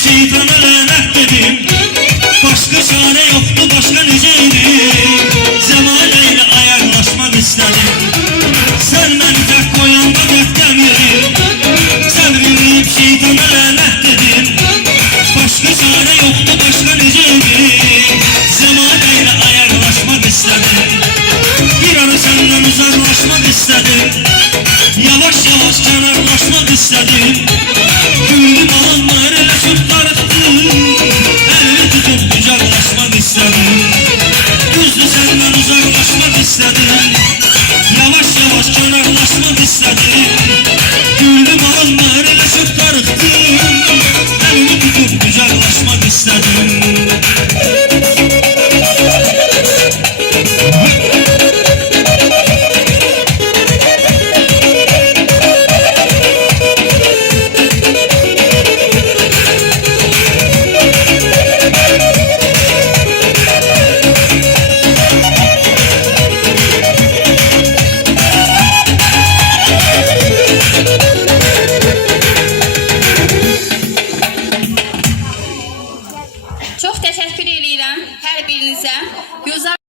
şeytana lənət dedim. Başqa çare yoxdu, başqa necəydi? Zəmanə ilə ayarlaşmaq istədim. Sən məni tək qoyanda dəftəm yedim. Səbrimliyib şeytana lənət dedim. Başqa çare yoxdu, başqa necəydi? Zəmanə ilə ayarlaşmaq istədim. Bir ara səndən uzaqlaşmaq istədim. Yavaş yavaş kənarlaşmaq istədim.